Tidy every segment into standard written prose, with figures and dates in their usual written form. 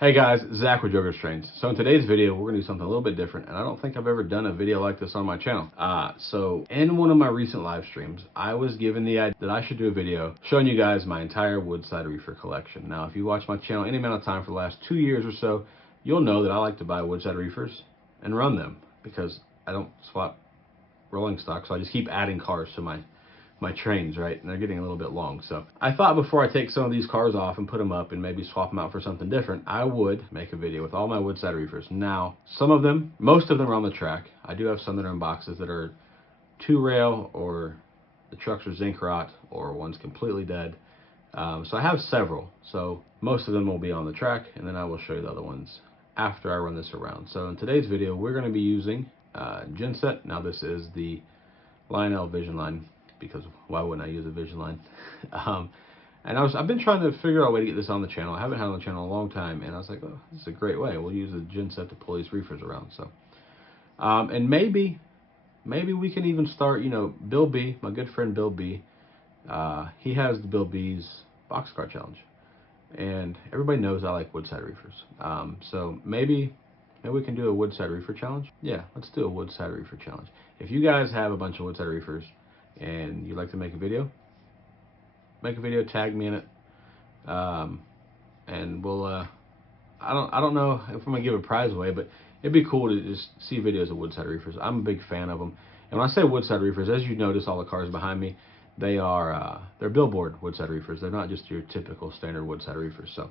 Hey guys, Zach with Joker Strains. So in today's video, we're gonna do something a little bit different, and I don't think I've ever done a video like this on my channel. So in one of my recent live streams, I was given the idea that I should do a video showing you guys my entire Woodside Reefer collection. Now, if you watch my channel any amount of time for the last 2 years or so, you'll know that I like to buy Woodside Reefers and run them because I don't swap rolling stock, so I just keep adding cars to my trains, right? And they're getting a little bit long. So I thought before I take some of these cars off and put them up and maybe swap them out for something different, I would make a video with all my Woodside Reefers. Now, most of them are on the track. I do have some that are in boxes that are 2-rail, or the trucks are zinc rot, or one's completely dead. So I have several. So most of them will be on the track, and then I will show you the other ones after I run this around. So in today's video, we're going to be using Genset. Now this is the Lionel Vision Line, because why wouldn't I use a Vision Line? And I've been trying to figure out a way to get this on the channel. I haven't had it on the channel in a long time, and I was like, oh, this is a great way. We'll use the Genset to pull these reefers around. So, and maybe we can even start, Bill B, my good friend Bill B, he has the Bill B's Boxcar Challenge, and everybody knows I like Woodside Reefers. So maybe we can do a Woodside Reefer Challenge. Yeah, let's do a Woodside Reefer Challenge. If you guys have a bunch of Woodside Reefers and you'd like to make a video, tag me in it, and we'll I don't know if I'm gonna give a prize away, but it'd be cool to just see videos of Woodside Reefers. I'm a big fan of them, and when I say Woodside Reefers, as you notice, all the cars behind me, they're billboard Woodside Reefers. They're not just your typical standard Woodside Reefers. So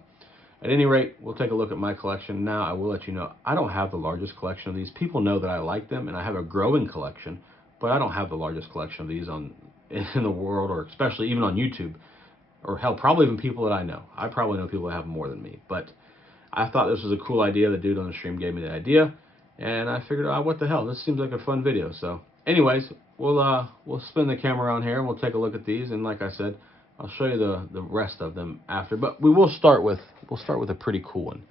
at any rate, we'll take a look at my collection. Now, I will let you know, I don't have the largest collection of these. People know that I like them, and I have a growing collection, but I don't have the largest collection of these in the world, or especially even on YouTube, or hell, probably even people that I know. I probably know people that have more than me, but I thought this was a cool idea. The dude on the stream gave me the idea, and I figured, what the hell, this seems like a fun video. So anyways, we'll spin the camera on here, and we'll take a look at these, and like I said, I'll show you the rest of them after, but we'll start with a pretty cool one.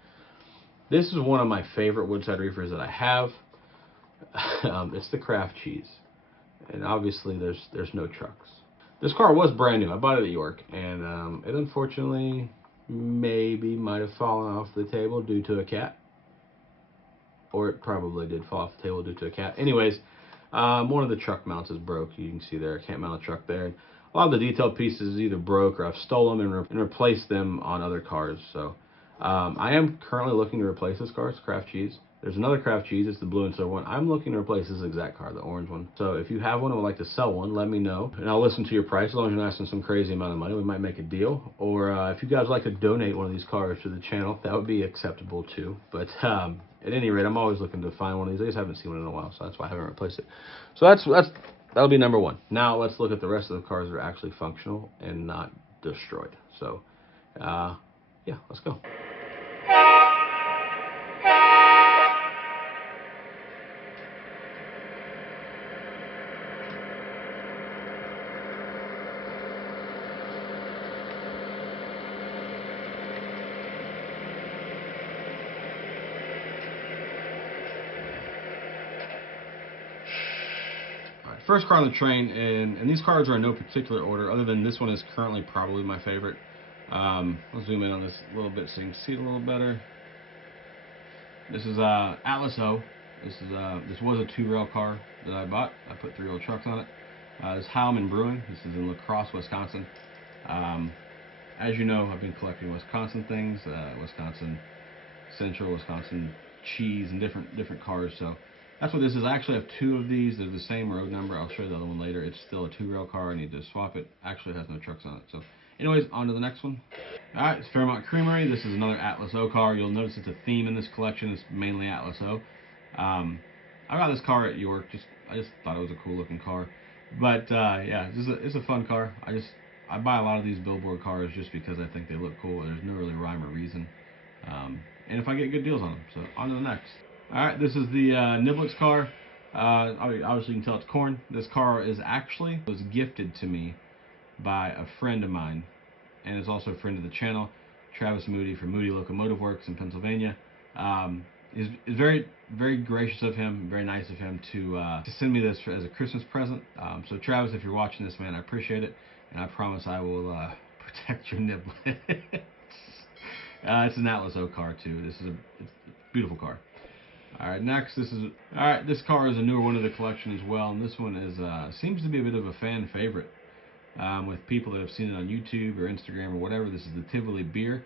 This is one of my favorite Woodside Reefers that I have. It's the Craft Cheese, and obviously there's no trucks. This car was brand new. I bought it at York, and it unfortunately maybe might have fallen off the table due to a cat, or it probably did fall off the table due to a cat. Anyways, one of the truck mounts is broke. You can see there, I can't mount a truck there. A lot of the detailed pieces either broke, or I've stolen them and replaced them on other cars. So I am currently looking to replace this car. It's Craft Cheese. There's another Craft Cheese. It's the blue and silver one. I'm looking to replace this exact car, the orange one. So if you have one and would like to sell one, let me know, and I'll listen to your price. As long as you're not asking some crazy amount of money, we might make a deal. Or if you guys would like to donate one of these cars to the channel, that would be acceptable too. But at any rate, I'm always looking to find one of these. I just haven't seen one in a while, so that's why I haven't replaced it. So that'll be number one. Now let's look at the rest of the cars that are actually functional and not destroyed. So yeah, let's go. First car on the train, and these cars are in no particular order, other than this one is currently probably my favorite. I'll zoom in on this a little bit so you can see it a little better. This is Atlas O. This was a 2-rail car that I bought. I put 3-wheel trucks on it. This is Heileman Brewing. This is in La Crosse, Wisconsin. As you know, I've been collecting Wisconsin things, Wisconsin Central, Wisconsin cheese, and different cars. So that's what this is. I actually have 2 of these. They're the same road number. I'll show you the other one later. It's still a 2-rail car. I need to swap it. Actually, it has no trucks on it. So anyways, on to the next one. All right, it's Fairmont Creamery. This is another Atlas O car. You'll notice it's a theme in this collection. It's mainly Atlas O. I got this car at York. I just thought it was a cool looking car. But yeah, it's a fun car. I buy a lot of these billboard cars just because I think they look cool. There's no really rhyme or reason. And if I get good deals on them. So on to the next. All right, this is the Niblets car. Obviously, you can tell it's corn. This car was gifted to me by a friend of mine, and is also a friend of the channel, Travis Moody from Moody Locomotive Works in Pennsylvania. It's very, very gracious of him, very nice of him to send me this as a Christmas present. So Travis, if you're watching this, man, I appreciate it, and I promise I will protect your niblets. It's an Atlas O car too. It's a beautiful car. All right, next this car is a newer one of the collection as well, and this one is seems to be a bit of a fan favorite with people that have seen it on YouTube or Instagram or whatever. This is the Tivoli beer.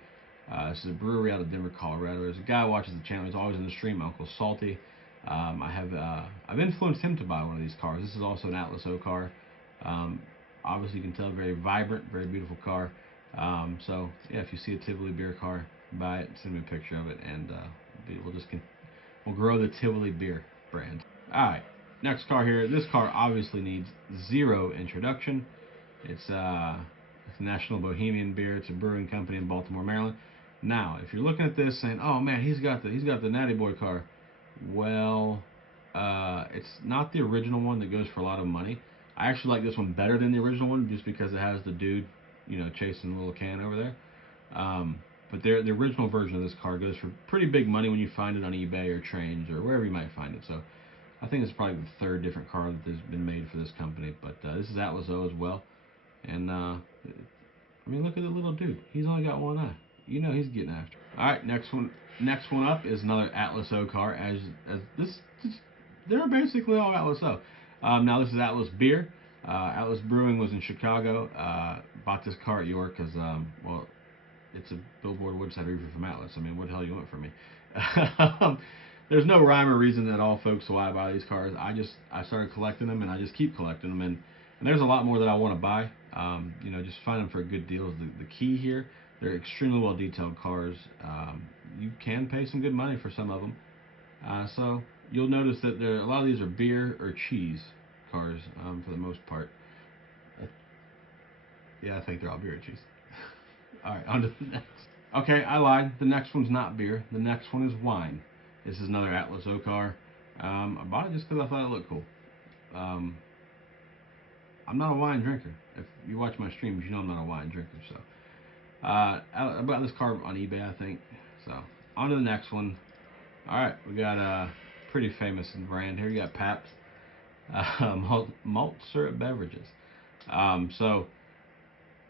This is a brewery out of Denver, Colorado. There's a guy who watches the channel. He's always in the stream, Uncle Salty. I've influenced him to buy one of these cars. This is also an Atlas O car. Obviously, you can tell, very vibrant, very beautiful car. So yeah, if you see a Tivoli beer car, buy it, send me a picture of it, and we'll grow the Tivoli beer brand. All right, next car here. This car obviously needs zero introduction. It's a National Bohemian beer. It's a brewing company in Baltimore, Maryland. Now, if you're looking at this saying, "Oh man, he's got the Natty Boy car," well, it's not the original one that goes for a lot of money. I actually like this one better than the original one just because it has the dude, chasing a little can over there. But the original version of this car goes for pretty big money when you find it on eBay or Trains or wherever you might find it. So I think it's probably the third different car that has been made for this company. But this is Atlas O as well. And I mean, look at the little dude. He's only got one eye. He's getting after. All right, next one up is another Atlas O car. They're basically all Atlas O. Now this is Atlas beer. Atlas Brewing was in Chicago. Bought this car at York because well, it's a Billboard Woodside Reefer from Atlas. I mean, what the hell you want from me? There's no rhyme or reason at all, folks, why I buy these cars. I started collecting them, and I just keep collecting them. And there's a lot more that I want to buy. Just find them for a good deal is the key here. They're extremely well detailed cars. You can pay some good money for some of them. So you'll notice that a lot of these are beer or cheese cars for the most part. Yeah, I think they're all beer or cheese. All right, on to the next. Okay, I lied. The next one's not beer. The next one is wine. This is another Atlas O car. I bought it just because I thought it looked cool. I'm not a wine drinker. If you watch my streams, you know I'm not a wine drinker. So I bought this car on eBay, I think. So on to the next one. All right, we got a pretty famous brand here. You got Pabst malt syrup beverages. So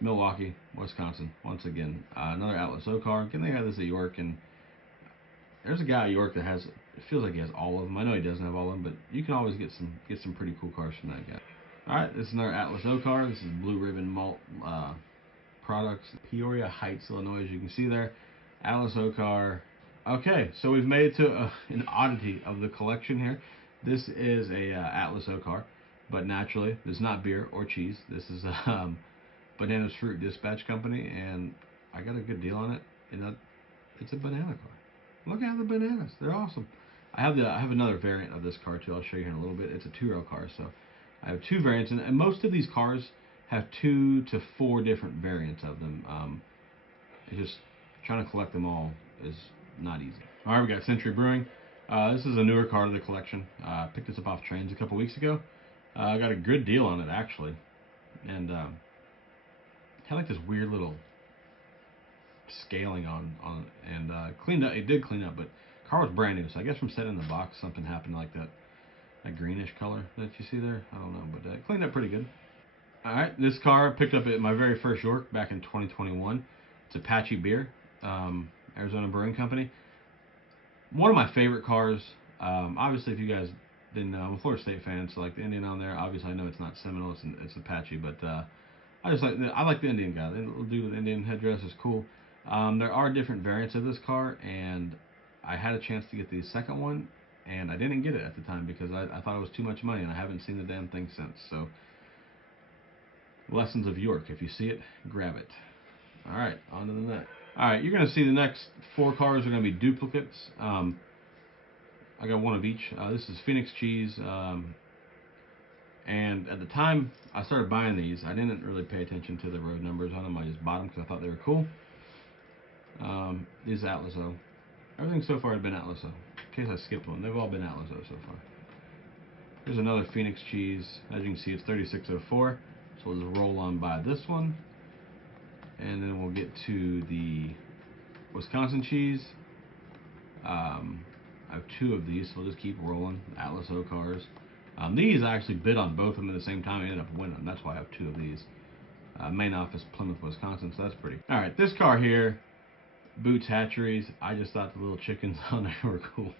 Milwaukee, Wisconsin, once again, another Atlas O car. Again, they have this at York, and there's a guy at York that has. It feels like he has all of them. I know he doesn't have all of them, but you can always get some pretty cool cars from that guy. All right, this is another Atlas O car. This is Blue Ribbon malt products, Peoria Heights, Illinois, as you can see there. Atlas O car. Okay, so we've made it to an oddity of the collection here. This is a Atlas O car, but naturally, this is not beer or cheese. This is Bananas Fruit Dispatch Company, and I got a good deal on it. It's a banana car. Look at the bananas; they're awesome. I have another variant of this car too. I'll show you here in a little bit. It's a 2-row car, so I have 2 variants, and most of these cars have 2 to 4 different variants of them. It's just trying to collect them all is not easy. All right, we got Sentry Brewing. This is a newer car to the collection. Picked this up off Trains a couple weeks ago. I got a good deal on it actually, and had like this weird little scaling on it, and cleaned up. It did clean up, but the car was brand new. So I guess from setting in the box, something happened like that greenish color that you see there. I don't know, but it cleaned up pretty good. All right, this car I picked up at my very first York back in 2021. It's Apache beer, Arizona Brewing Company. One of my favorite cars. Obviously, if you guys didn't know, I'm a Florida State fan, so like the Indian on there. Obviously, I know it's not Seminole, it's Apache, but I like the Indian guy. The little dude with the Indian headdress is cool. There are different variants of this car, and I had a chance to get the second one, and I didn't get it at the time because I thought it was too much money, and I haven't seen the damn thing since. So, lessons of York. If you see it, grab it. All right, on to the next. All right, you're going to see the next 4 cars are going to be duplicates. I got one of each. This is Phoenix Cheese. And at the time I started buying these, I didn't really pay attention to the road numbers on them. I just bought them because I thought they were cool. These Atlas O. Everything so far has been Atlas O. In case I skipped one, they've all been Atlas O so far. Here's another Phoenix Cheese. As you can see, it's 3604. So we'll just roll on by this one. And then we'll get to the Wisconsin cheese. I have 2 of these, so we'll just keep rolling. Atlas O cars. These I actually bid on both of them at the same time. I ended up winning. That's why I have 2 of these. Main office, Plymouth, Wisconsin. So that's pretty. All right, this car here. Boots Hatcheries. I just thought the little chickens on there were cool.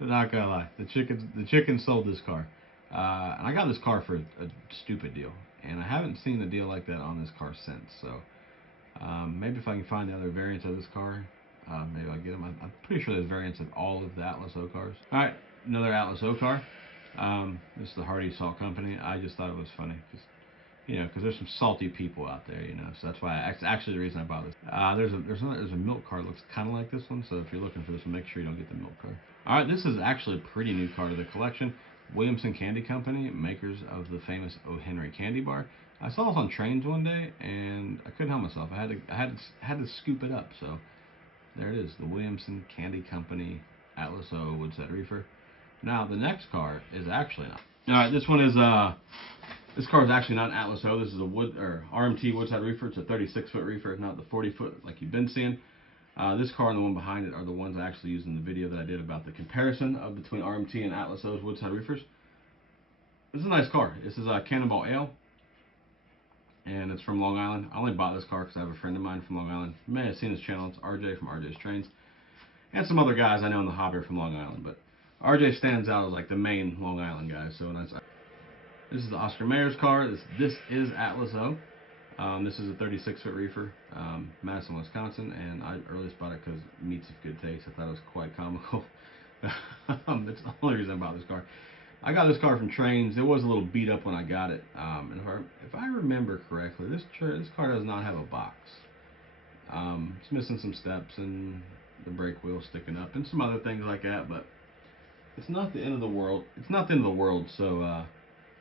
Not gonna lie, the chickens sold this car, and I got this car for a stupid deal, and I haven't seen a deal like that on this car since. So maybe if I can find the other variants of this car, maybe I'll get them. I'm pretty sure there's variants of all of the Atlas O cars. All right, another Atlas O car. This is the Hardy Salt Company. I just thought it was funny, because there's some salty people out there, so that's why that's actually the reason I bought this. There's a milk car that looks kind of like this one, so if you're looking for this one, make sure you don't get the milk car. All right, this is actually a pretty new car to the collection. Williamson Candy Company, makers of the famous O. Henry candy bar. I saw this on trains one day, and I couldn't help myself. I had to scoop it up. So there it is, the Williamson Candy Company Atlas O Woodside Reefer. Now the next car is actually not. All right, this car is actually not an Atlas O. This is a RMT Woodside Reefer. It's a 36-foot reefer, not the 40-foot like you've been seeing. This car and the one behind it are the ones I actually used in the video that I did about the comparison between RMT and Atlas O's Woodside Reefers. This is a nice car. This is a Cannonball Ale, and it's from Long Island. I only bought this car because I have a friend of mine from Long Island. You may have seen his channel. It's RJ from RJ's Trains, and some other guys I know in the hobby are from Long Island, but RJ stands out as like the main Long Island guy. So this is the Oscar Mayer's car. This is Atlas O. This is a 36-foot reefer, Madison, Wisconsin, and I earliest bought it because it meets of good taste. I thought it was quite comical. That's the only reason I bought this car. I got this car from Trains. It was a little beat up when I got it, and if I remember correctly, this car does not have a box. It's missing some steps and the brake wheel sticking up and some other things like that, but it's not the end of the world. It's not the end of the world, so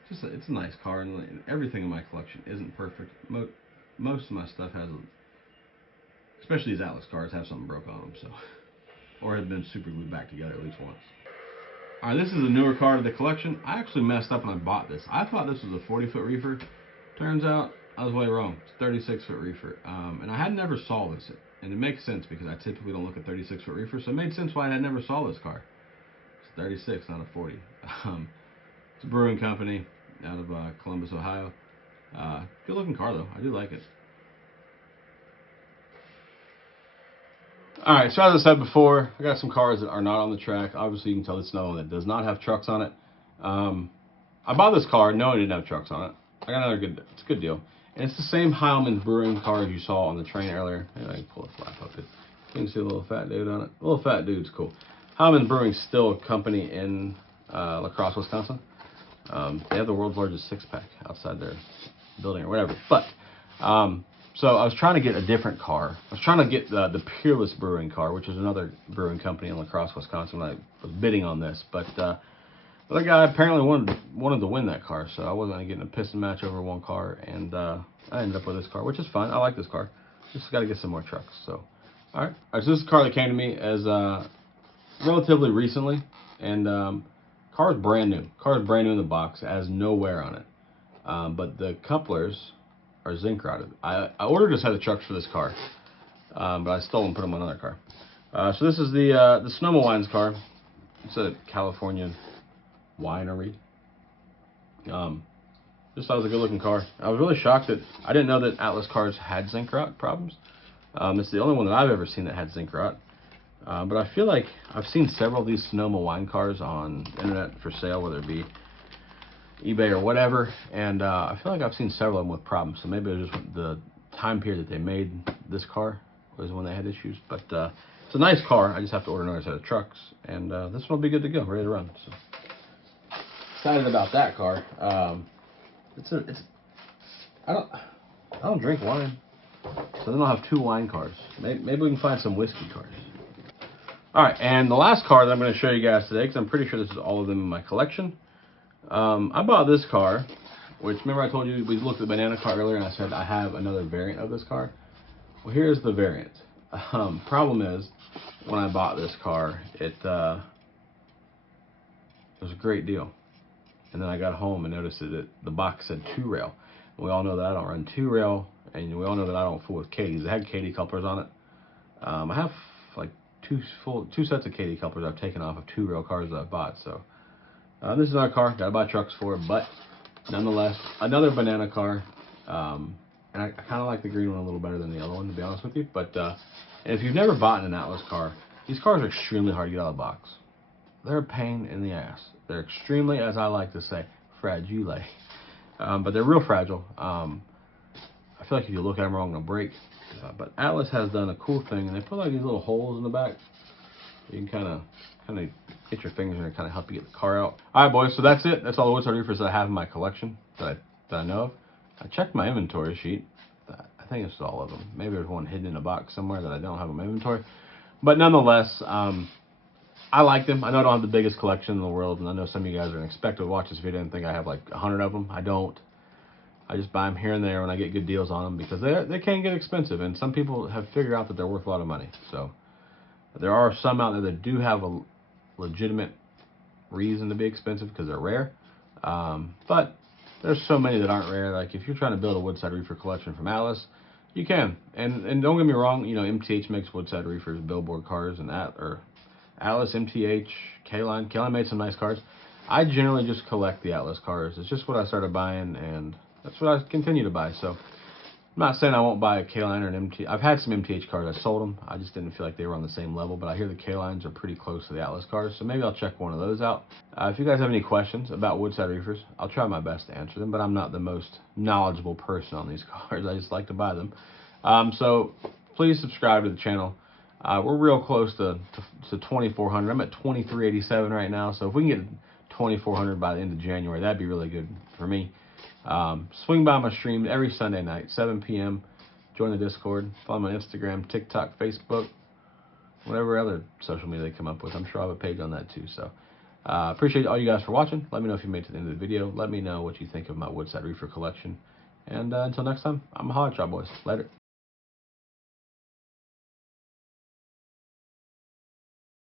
it's a nice car, and everything in my collection isn't perfect. Most of my stuff has, especially these Atlas cars, have something broke on them, so, or have been super glued back together at least once. All right, this is a newer car to the collection. I actually messed up when I bought this. I thought this was a 40-foot reefer. Turns out I was way wrong. It's a 36-foot reefer, and I had never saw this, and it makes sense because I typically don't look at 36-foot reefers, so it made sense why I never saw this car. It's 36, not a 40. It's a brewing company out of Columbus, Ohio. Good looking car though. I do like it. Alright, so as I said before, I got some cars that are not on the track. Obviously you can tell this is another one that does not have trucks on it. I bought this car knowing it didn't have trucks on it. I got it's a good deal. And it's the same Heileman Brewing car as you saw on the train earlier. Maybe I can pull the flap up here. You can see a little fat dude on it. A little fat dude's cool. Heileman Brewing's still a company in La Crosse, Wisconsin. They have the world's largest six-pack outside their building or whatever. But, so I was trying to get a different car. I was trying to get the Peerless Brewing car, which is another brewing company in La Crosse, Wisconsin, when I was bidding on this. But the other guy apparently wanted to win that car, so I wasn't getting a piston match over one car. And I ended up with this car, which is fine. I like this car. Just got to get some more trucks. So, all right. So this is a car that came to me as relatively recently. And car's brand new. Car's brand new in the box. It has no wear on it. But the couplers are zinc rotted. I ordered a set of trucks for this car, but I stole them and put them on another car. So this is the Sonoma Wines car. It's a California winery. Just thought it was a good looking car. I was really shocked that I didn't know that Atlas cars had zinc rot problems. It's the only one that I've ever seen that had zinc rot. But I feel like I've seen several of these Sonoma wine cars on the internet for sale, whether it be eBay or whatever, and I feel like I've seen several of them with problems. So maybe it was just the time period that they made this car was when they had issues. But it's a nice car. I just have to order another set of trucks, and this one will be good to go, ready to run. So excited about that car. I don't drink wine, so then I'll have two wine cars. Maybe we can find some whiskey cars. All right, and the last car that I'm going to show you guys today, because I'm pretty sure this is all of them in my collection. I bought this car, which remember I told you we looked at the banana car earlier and I said I have another variant of this car. Well, here's the variant. Problem is, when I bought this car, it was a great deal. And then I got home and noticed that the box said 2-rail. We all know that I don't run 2-rail, and we all know that I don't fool with Katie's. It had Katie couplers on it. I have like two sets of Katie couplers I've taken off of 2-rail cars that I've bought. So this is our car. Gotta buy trucks for it, but nonetheless, another banana car. And and I kind of like the green one a little better than the other one, to be honest with you. But and if you've never bought an Atlas car, these cars are extremely hard to get out of the box. They're a pain in the ass. They're extremely, as I like to say, fragile. But they're real fragile. I feel like if you look at them wrong, they'll break. But Atlas has done a cool thing, and they put like these little holes in the back. You can kind of get your fingers in and kind of help you get the car out. All right, boys. So that's it. That's all the Woodside reefers that I have in my collection that I know of. I checked my inventory sheet. I think it's all of them. Maybe there's one hidden in a box somewhere that I don't have in my inventory. But nonetheless, I like them. I know I don't have the biggest collection in the world, and I know some of you guys are expected to watch this video and think I have like 100 of them. I don't. I just buy them here and there when I get good deals on them because they can get expensive, and some people have figured out that they're worth a lot of money. So there are some out there that do have a legitimate reason to be expensive because they're rare. But there's so many that aren't rare. Like if you're trying to build a Woodside reefer collection from Atlas, you can. And don't get me wrong, you know, MTH makes Woodside reefers, billboard cars, and Atlas, MTH, K-Line. K-Line made some nice cars. I generally just collect the Atlas cars. It's just what I started buying, and that's what I continue to buy. So I'm not saying I won't buy a K-Line or an MTH. I've had some MTH cars. I sold them. I just didn't feel like they were on the same level. But I hear the K-Lines are pretty close to the Atlas cars. So maybe I'll check one of those out. If you guys have any questions about Woodside reefers, I'll try my best to answer them. But I'm not the most knowledgeable person on these cars. I just like to buy them. So please subscribe to the channel. We're real close to 2,400. I'm at 2,387 right now. So if we can get 2,400 by the end of January, that'd be really good for me. Swing by my stream every Sunday night, 7 p.m. Join the Discord. Follow me on Instagram, TikTok, Facebook, whatever other social media they come up with. I'm sure I have a page on that too. So appreciate all you guys for watching. Let me know if you made it to the end of the video. Let me know what you think of my Woodside Reefer collection. And until next time, I'm a Holler Boys. Later.